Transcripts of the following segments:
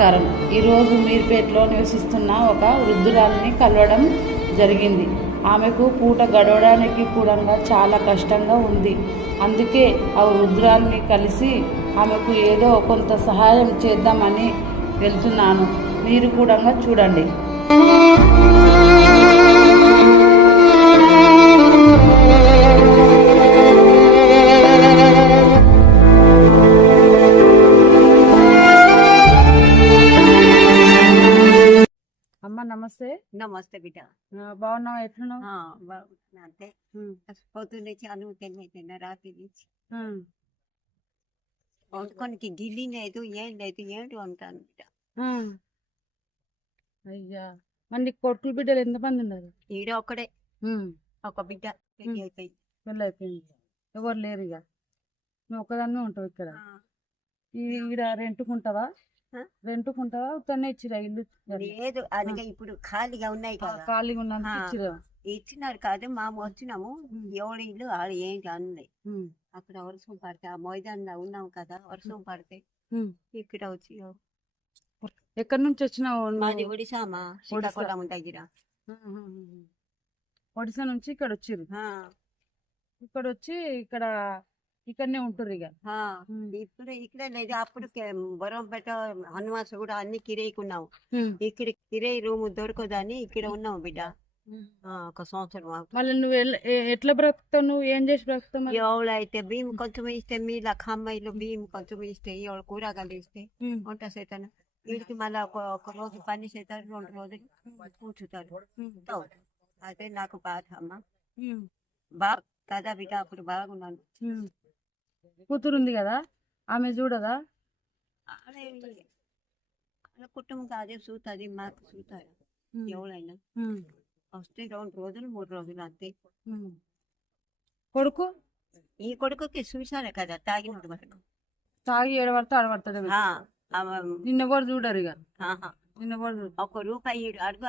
నమస్కారం. ఈరోజు మీర్పేటలో నివసిస్తున్న ఒక వృద్ధురాలిని కలవడం జరిగింది. ఆమెకు పూట గడవడానికి కూడా చాలా కష్టంగా ఉంది. అందుకే ఆ వృద్ధురాలిని కలిసి ఆమెకు ఏదో కొంత సహాయం చేద్దామని వెళ్తున్నాను. మీరు కూడా చూడండి. అమ్మ నమస్తే. నమస్తే బిడ్డ. బాగున్నావా? ఎట్లున్నావు? బాగున్నా అంతే. పొద్దున్నే అన్నం తిన్న రాత్రి నుంచి వండుకోనికి గిల్లి లేదు, ఏం లేదు, ఏంటి వంటాను బిడ్డ. అయ్యా, మరి నీకు కొడుకులు బిడ్డలు ఎంతమంది ఉన్నారు? ఈడ ఒక్కడే, ఒక బిడ్డ పెళ్లి అయిపోయింది. పెళ్ళి అయిపోయింది. ఎవరు లేరు ఇక, నువ్వు ఒక్కదాన్నే ఉంటావు ఇక్కడ. ఈడ రెంట్కుంటావా? రెంట్కుంటావా? ఉత్తనే ఇచ్చిరా ఇల్లు? లేదు, అందుకే ఇప్పుడు ఖాళీగా ఉన్నాయి కదా. ఖాళీగా ఉన్నా ఇచ్చిరా? ఇచ్చినారు కాదు, మేము వచ్చినాము. ఎవరి ఇల్లు వాళ్ళు ఏంటి అన్నాయి. అక్కడ వర్షం పడితే ఆ మైదానంలో ఉన్నాం కదా, వర్షం పడితే ఇక్కడ వచ్చి. ఎక్కడి నుంచి వచ్చినావు? మాది ఒడిశామా, శ్రీకాకుళం దగ్గర. ఒడిశా నుంచి ఇక్కడ వచ్చిర్రు. ఇక్కడ వచ్చి ఇక్కడనే ఉంటారు ఇక. ఇప్పుడు ఇక్కడ లేదు, అప్పుడు బొరంపేట హనుమాస కూడా అన్ని కిరాయికున్నాము. ఇక్కడ కిరాయి రూమ్ దొరకదని ఇక్కడ ఉన్నాము బిడ్డ. ఒక సంవత్సరం. మళ్ళీ నువ్వు ఎట్లా బ్రతుకుతావు? నువ్వు ఏం చేసి బ్రతుకుతావు? ఎవరు అయితే బియ్యం కొంచెం ఇస్తే, మీలా అమ్మాయిలు బియ్యం కొంచెం ఇస్తే, ఎవరు కూరగాయలు ఇస్తే వంట చేతాను. వీడికి మళ్ళీ ఒక రోజు పని చేస్తారు, 2 రోజులు కూర్చుతారు. అదే నాకు బాధ అమ్మ. బాగా కదా బిడ్డ, అప్పుడు బాగున్నాను. కూతురు ఉంది కదా, ఆమె చూడదా? కుటుంబం అదే చూస్తుంది, మాకు చూస్తారు. ఎవరైనా వస్తే 2 రోజులు 3 రోజులు అంతే. కొడుకు? ఈ కొడుకుకి చూసారే కదా, తాగినోడు వరకు. తాగి ఏడబడితే ఆడబడతాడు. నిన్న కూడా చూడరు ఇక. నిన్న కూడా చూడు. 1 రూపాయి అడుగు.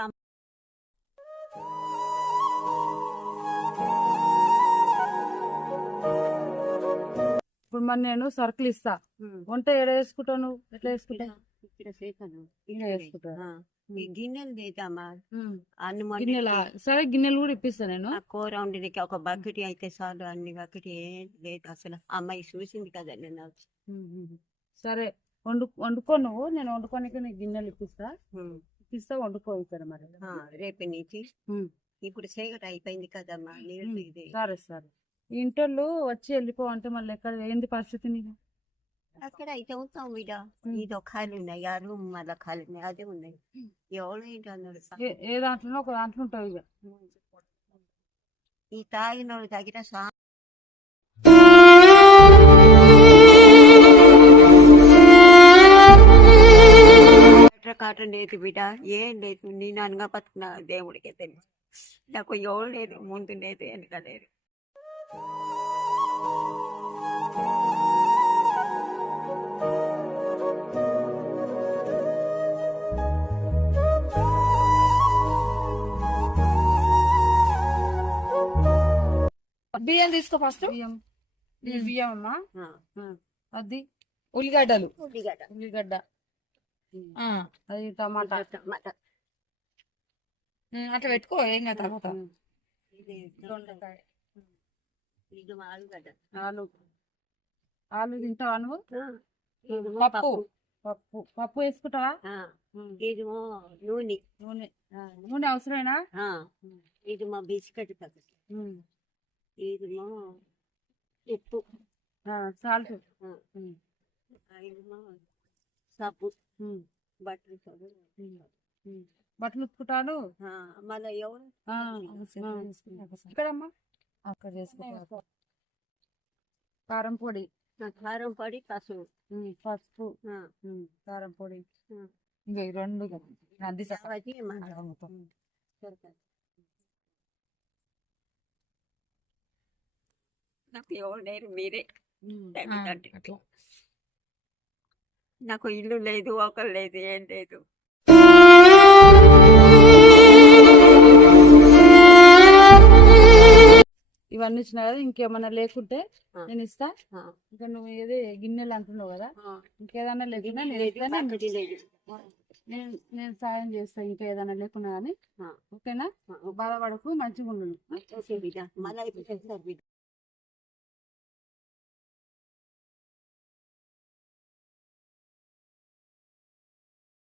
ఇప్పుడు మరి నేను సరుకులు ఇస్తా, వంట ఏడ వేసుకుంటావు? నువ్వు ఎట్లా వేసుకుంటావు? ఇక్కడ చేస్తాను. గిన్నెలు లేదమ్మా, గిన్నెలా? సరే, గిన్నెలు కూడా ఇప్పిస్తా నేను. కూర వండడానికి ఒక బకెట్ అయితే చాలు, అన్ని బకెట్ ఏం లేదు అసలు. అమ్మాయి చూసింది కదా నేను. సరే, వండుకో నువ్వు, నేను వండుకోనికి నీకు గిన్నెలు ఇప్పిస్తా, వండుకో ఇక్కడ. మరి రేపు నుంచి ఇప్పుడు చీకటి అయిపోయింది కదమ్మా. సరే సరే. ఇంటర్లు వచ్చి వెళ్ళిపో అంటే మళ్ళీ ఎక్కడ ఏంది పరిస్థితి నీకు? అక్కడ అయితే ఉంటాం బిడ్డ. ఇదో ఖాళీ ఉన్నాయి, ఆ రూమ్ మళ్ళీ ఖాళీ ఉన్నాయి, అదే ఉన్నాయి. ఎవరు ఏంటి అన్నాడు. ఏ దాంట్లో ఒక దాంట్లో ఉంటావు ఇక. ఈ తాగిన వాళ్ళు తగిన కాటం లేదు బిడ్డ, ఏం లేదు. నేను అనగా బతుకున్న దేవుడికే తెలుసు. నాకు ఎవరు లేదు, ముందు లేదు, వెనక లేదు. బియ్యం తీసుకో ఫస్ట్. బియ్యం అమ్మా. అది ఉల్లిగడ్డ, అది టమాటా అట్లా పెట్టుకో, ఏం కదా. తర్వాత ఆలు తింటావా నువ్వు? పప్పు వేసుకుంటావా? నూనె అవసరమేనా? ఇది మా బిస్కెట్ ప్యాకెట్. ఇదిమో ఉప్పు, సాల్ట్, సబ్బు, బట్టలు ఉతుకుంటాను. మళ్ళీ ఎవరు ఇక్కడమ్మా అక్కడ చేసుకుంటా. కారం పొడి, పసుపు, కారం పొడి, ఇంకా 2 నంది నాకు ఎవరు లేరు, మీరే. నాకు ఇల్లు లేదు, ఒకరు లేదు, ఏం లేదు. ఇవన్నీ ఇవన్నీ ఇచ్చినా కదా, ఇంకేమన్నా లేకుంటే ఆ. నేను ఇస్తా. ఆ. ఇంకా నువ్వు ఏది గిన్నెలు అంటున్నావు కదా, ఆ. ఇంకేదన్నా లేకున్నా నేను లేదు, ఇస్తాను. పక్కది లేదు. నేను నేను సాయం చేస్తా, ఇంకా ఏదైనా లేకున్నా కానీ. ఆ. ఓకేనా? ఆ. బాధపడకు, మంచిగా ఉండు. ఓకే బిడ్డ, మళ్ళీ ఇప్పుడు చేస్తారు బిడ్డ.